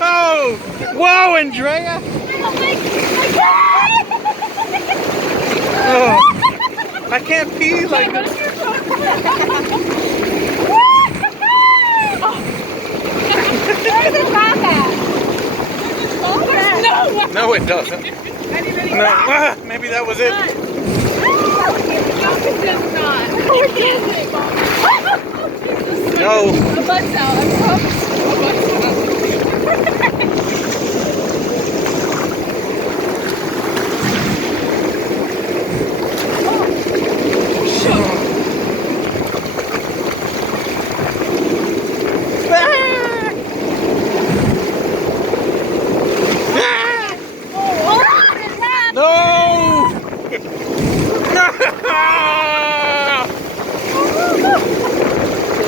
Whoa! Whoa, Andrea! Oh, I can't pee like this. No, it doesn't. No, maybe that was it. No. The butt's out, I promise. No!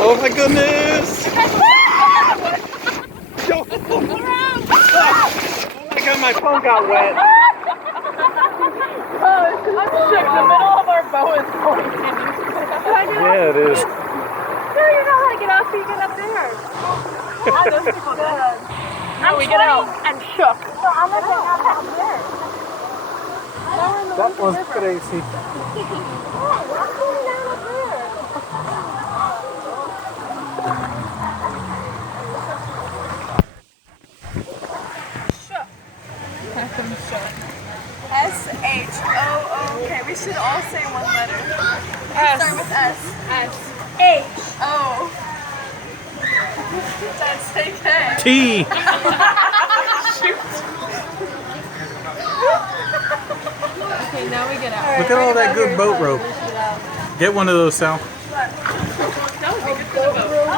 Oh my goodness! Oh my god, my phone got wet. I'm shook. The middle of our bow is going. Yeah, it is. No, you know how to get out, so you get up there. Those people did. No, we get out. I'm shook. So I'm not going out up there. That was crazy. S-H-O-O-K. We should all say one letter. Start with S. S. H-O. Let's say K. T. Shoot. Okay, now we get out. Look at all that good boat rope. Get one of those, Sal. That would be good for the boat.